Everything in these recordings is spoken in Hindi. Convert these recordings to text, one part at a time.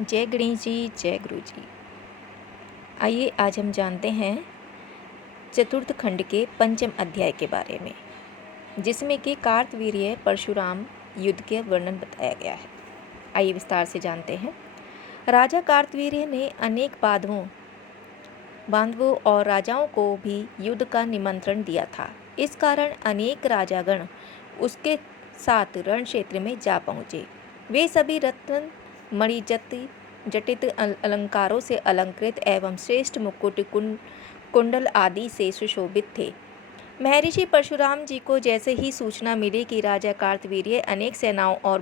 जय गणेश जी, जय गुरु जी। आइए आज हम जानते हैं चतुर्थ खंड के पंचम अध्याय के बारे में, जिसमें कि कार्तवीर्य परशुराम युद्ध के वर्णन बताया गया है। आइए विस्तार से जानते हैं। राजा कार्तवीर्य ने अनेक बांधवों और राजाओं को भी युद्ध का निमंत्रण दिया था। इस कारण अनेक राजागण उसके साथ रण क्षेत्र में जा पहुँचे। वे सभी रत्न जटित अलंकारों से अलंकृत एवं श्रेष्ठ मुकुट कुंडल आदि से सुशोभित थे। महर्षि परशुराम जी को जैसे ही सूचना मिली कि राजा कार्तवीर्य अनेक सेनाओं और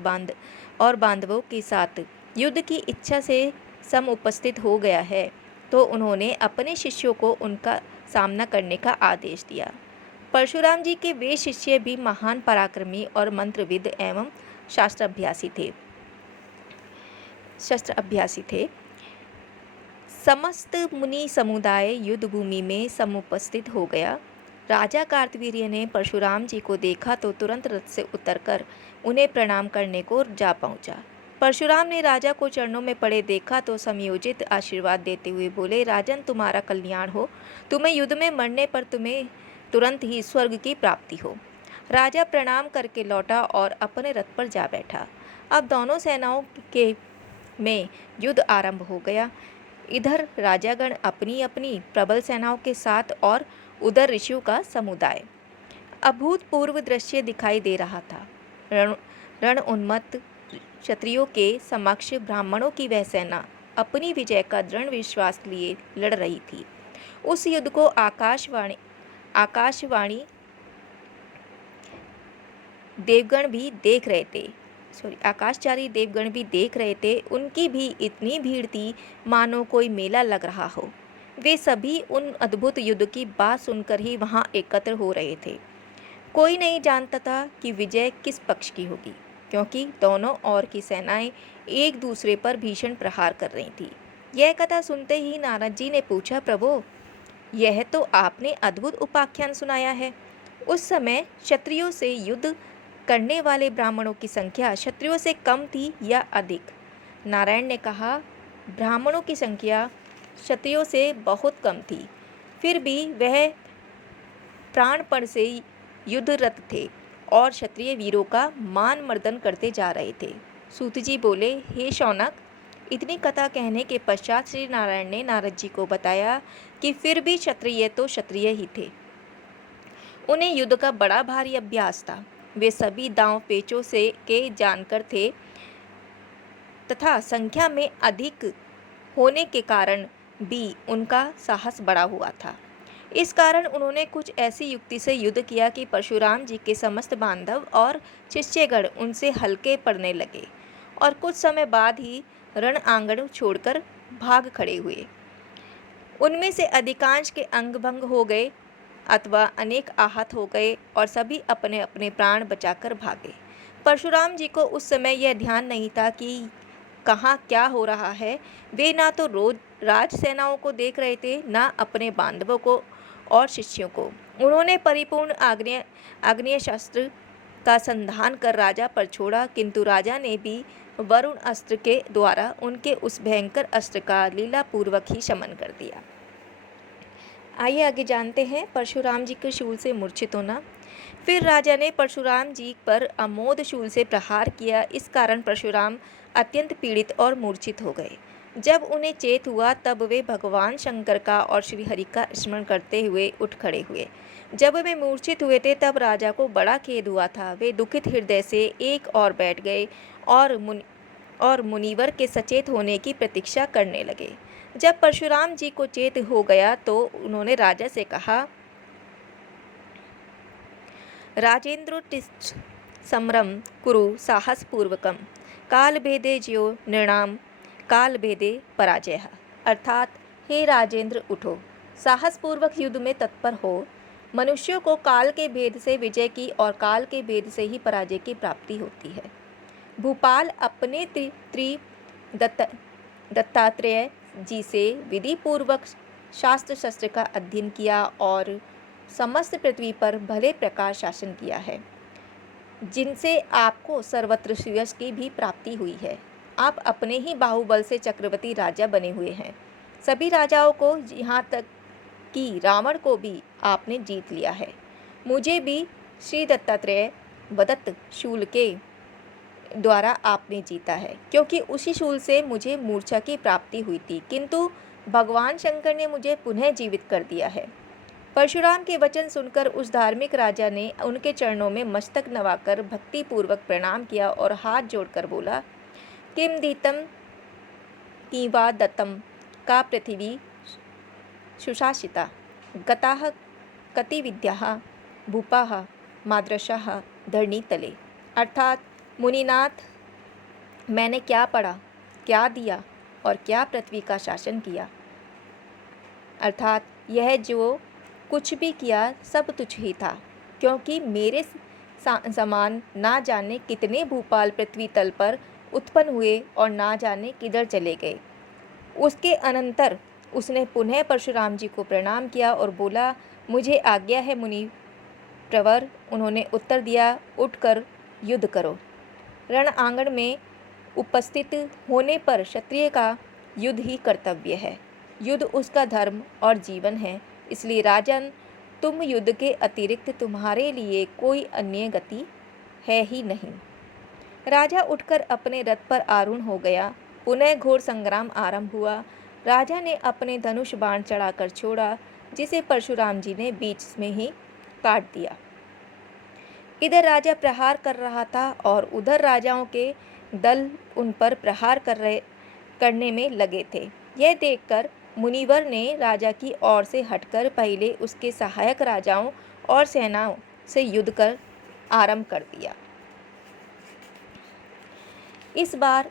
बांधवों के साथ युद्ध की इच्छा से उपस्थित हो गया है, तो उन्होंने अपने शिष्यों को उनका सामना करने का आदेश दिया। परशुराम जी के वे शिष्य भी महान पराक्रमी और मंत्रविद एवं शस्त्राभ्यासी थे। समस्त मुनि समुदाय युद्ध भूमि में समुपस्थित हो गया। राजा कार्तवीर्य ने परशुराम जी को देखा तो तुरंत रथ से उतरकर उन्हें प्रणाम करने को जा पहुंचा। परशुराम ने राजा को चरणों में पड़े देखा तो समयोचित आशीर्वाद देते हुए बोले, राजन तुम्हारा कल्याण हो। तुम्हें युद्ध में मरने पर तुम्हें तुरंत ही स्वर्ग की प्राप्ति हो। राजा प्रणाम करके लौटा और अपने रथ पर जा बैठा। अब दोनों सेनाओं के में युद्ध आरंभ हो गया। इधर राजागण अपनी अपनी प्रबल सेनाओं के साथ और उधर ऋषियों का समुदाय। अभूतपूर्व दृश्य दिखाई दे रहा था। रण उन्मत्त क्षत्रियों के समक्ष ब्राह्मणों की वह सेना अपनी विजय का दृढ़ विश्वास लिए लड़ रही थी। उस युद्ध को आकाशवाणी देवगण भी देख रहे थे। आकाशचारी देवगण भी देख रहे थे। उनकी भी इतनी भीड़ थी मानो कोई मेला लग रहा हो। वे सभी उन अद्भुत युद्ध की बात सुनकर ही वहां एकत्र हो रहे थे। कोई नहीं जानता था कि विजय किस पक्ष की होगी, क्योंकि दोनों ओर की सेनाएं एक दूसरे पर भीषण प्रहार कर रही थी। यह कथा सुनते ही नारद जी ने पूछा, प्रभु, यह तो आपने अद्भुत उपाख्यान सुनाया है। उस समय क्षत्रियों से युद्ध करने वाले ब्राह्मणों की संख्या क्षत्रियों से कम थी या अधिक? नारायण ने कहा, ब्राह्मणों की संख्या क्षत्रियों से बहुत कम थी, फिर भी वह प्राणपण से युद्धरत थे और क्षत्रिय वीरों का मान मर्दन करते जा रहे थे। सूत जी बोले, हे शौनक, इतनी कथा कहने के पश्चात श्री नारायण ने नारद जी को बताया कि फिर भी क्षत्रिय तो क्षत्रिय ही थे। उन्हें युद्ध का बड़ा भारी अभ्यास था। वे सभी दांव पेचों से के जानकर थे तथा संख्या में अधिक होने के कारण भी उनका साहस बढ़ा हुआ था। इस कारण उन्होंने कुछ ऐसी युक्ति से युद्ध किया कि परशुराम जी के समस्त बांधव और शिष्यगण उनसे हल्के पड़ने लगे और कुछ समय बाद ही रण आंगन छोड़कर भाग खड़े हुए। उनमें से अधिकांश के अंग भंग हो गए अथवा अनेक आहत हो गए और सभी अपने अपने प्राण बचाकर भागे। परशुराम जी को उस समय यह ध्यान नहीं था कि कहाँ क्या हो रहा है। वे ना तो राज सेनाओं को देख रहे थे, ना अपने बांधवों को और शिष्यों को। उन्होंने परिपूर्ण आग्नेय शस्त्र का संधान कर राजा पर छोड़ा, किंतु राजा ने भी वरुण अस्त्र के द्वारा उनके उस भयंकर अस्त्र का लीलापूर्वक ही शमन कर दिया। आइए आगे जानते हैं परशुराम जी के शूल से मूर्छित होना। फिर राजा ने परशुराम जी पर अमोद शूल से प्रहार किया। इस कारण परशुराम अत्यंत पीड़ित और मूर्छित हो गए। जब उन्हें चेत हुआ तब वे भगवान शंकर का और श्री हरि का स्मरण करते हुए उठ खड़े हुए। जब वे मूर्छित हुए थे तब राजा को बड़ा खेद हुआ था। वे दुखित हृदय से एक और बैठ गए और मुनिवर के सचेत होने की प्रतीक्षा करने लगे। जब परशुराम जी को चेत हो गया तो उन्होंने राजा से कहा, राजेन्द्रोत्तिष्ठ समरम कुरु साहसपूर्वकम काल भेदे ज्यो नृणाम काल भेदे पराजय। अर्थात, हे राजेंद्र, उठो, साहसपूर्वक युद्ध में तत्पर हो। मनुष्यों को काल के भेद से विजय की और काल के भेद से ही पराजय की प्राप्ति होती है। भूपाल अपने दत्तात्रेय जी से विधि पूर्वक शास्त्र शस्त्र का अध्ययन किया और समस्त पृथ्वी पर भले प्रकार शासन किया है, जिनसे आपको सर्वत्र यश की भी प्राप्ति हुई है। आप अपने ही बाहुबल से चक्रवर्ती राजा बने हुए हैं। सभी राजाओं को, यहाँ तक कि रावण को भी आपने जीत लिया है। मुझे भी श्री दत्तात्रेय वदत्त शूल के द्वारा आपने जीता है, क्योंकि उसी शूल से मुझे मूर्छा की प्राप्ति हुई थी, किंतु भगवान शंकर ने मुझे पुनः जीवित कर दिया है। परशुराम के वचन सुनकर उस धार्मिक राजा ने उनके चरणों में मस्तक नवाकर भक्तिपूर्वक प्रणाम किया और हाथ जोड़कर बोला, किम दीतम कीवा दत्तम का पृथ्वी सुशासिता गताः कति विद्याः भूपाः माद्रशाः धरणीतले। अर्थात मुनिनाथ, मैंने क्या पढ़ा, क्या दिया और क्या पृथ्वी का शासन किया। अर्थात यह जो कुछ भी किया सब तुझ ही था, क्योंकि मेरे समान ना जाने कितने भूपाल पृथ्वी तल पर उत्पन्न हुए और ना जाने किधर चले गए। उसके अनंतर उसने पुनः परशुराम जी को प्रणाम किया और बोला, मुझे आज्ञा है मुनि प्रवर। उन्होंने उत्तर दिया, उठकर युद्ध करो। रण आंगन में उपस्थित होने पर क्षत्रिय का युद्ध ही कर्तव्य है। युद्ध उसका धर्म और जीवन है। इसलिए राजन, तुम युद्ध के अतिरिक्त तुम्हारे लिए कोई अन्य गति है ही नहीं। राजा उठकर अपने रथ पर आरूढ़ हो गया। पुनः घोर संग्राम आरंभ हुआ। राजा ने अपने धनुष बाण चढ़ाकर छोड़ा, जिसे परशुराम जी ने बीच में ही काट दिया। इधर राजा प्रहार कर रहा था और उधर राजाओं के दल उन पर प्रहार करने में लगे थे। यह देखकर मुनिवर ने राजा की ओर से हटकर पहले उसके सहायक राजाओं और सेनाओं से युद्ध कर आरंभ कर दिया। इस बार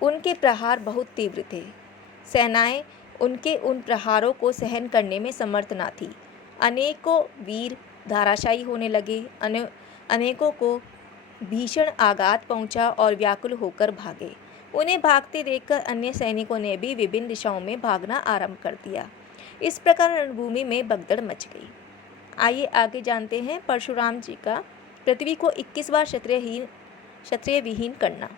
उनके प्रहार बहुत तीव्र थे। सेनाएं उनके उन प्रहारों को सहन करने में समर्थ न थी। अनेकों वीर धाराशायी होने लगे। अनेकों को भीषण आघात पहुंचा और व्याकुल होकर भागे। उन्हें भागते देखकर अन्य सैनिकों ने भी विभिन्न दिशाओं में भागना आरंभ कर दिया। इस प्रकार रणभूमि में भगदड़ मच गई। आइए आगे जानते हैं परशुराम जी का पृथ्वी को 21 बार क्षत्रिय विहीन करना।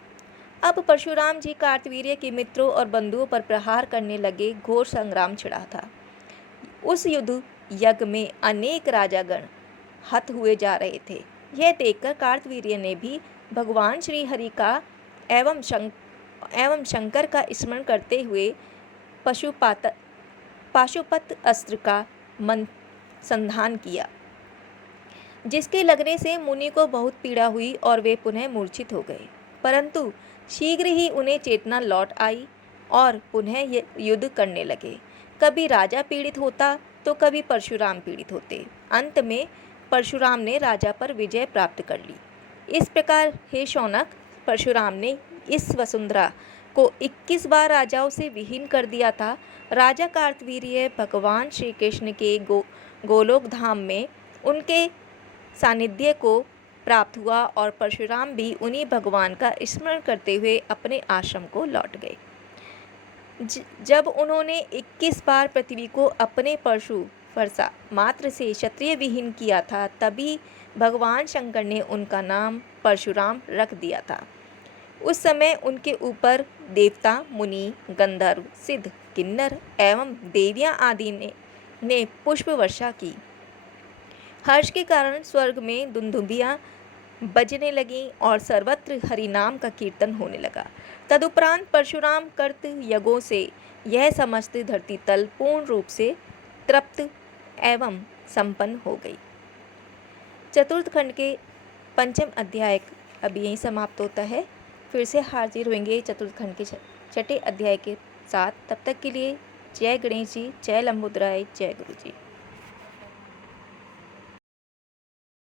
अब परशुराम जी कार्तवीर्य के मित्रों और बंधुओं पर प्रहार करने लगे। घोर संग्राम छिड़ा था। उस युद्ध यज्ञ में अनेक राजागण हत हुए जा रहे थे। यह देखकर कार्तवीर्य ने भी भगवान श्री हरि का एवं शंकर का स्मरण करते हुए पाशुपत अस्त्र का संधान किया, जिसके लगने से मुनि को बहुत पीड़ा हुई और वे पुनः मूर्छित हो गए। परंतु शीघ्र ही उन्हें चेतना लौट आई और पुनः युद्ध करने लगे। कभी राजा पीड़ित होता तो कभी परशुराम पीड़ित होते। अंत में परशुराम ने राजा पर विजय प्राप्त कर ली। इस प्रकार हे शौनक, परशुराम ने इस वसुंधरा को 21 बार राजाओं से विहीन कर दिया था। राजा कार्तवीर्य भगवान श्री कृष्ण के गोलोक धाम में उनके सानिध्य को प्राप्त हुआ और परशुराम भी उन्हीं भगवान का स्मरण करते हुए अपने आश्रम को लौट गए। जब उन्होंने 21 बार पृथ्वी को अपने परशु फरसा मात्र से क्षत्रिय विहीन किया था, तभी भगवान शंकर ने उनका नाम परशुराम रख दिया था। उस समय उनके ऊपर देवता, मुनि, गंधर्व, सिद्ध, किन्नर एवं देवियां आदि ने पुष्प वर्षा की। हर्ष के कारण स्वर्ग में दुंदुभियां बजने लगीं और सर्वत्र हरिनाम का कीर्तन होने लगा। तदुपरांत परशुराम कर्त यज्ञों से यह समस्त धरती तल पूर्ण रूप से तृप्त एवं संपन्न हो गई। चतुर्थ खंड के पंचम अध्याय अब यहीं समाप्त होता है। फिर से हाजिर होंगे चतुर्थ खंड के छठे अध्याय के साथ। तब तक के लिए जय गणेश जी, जय लंबोदराय, जय गुरु जी।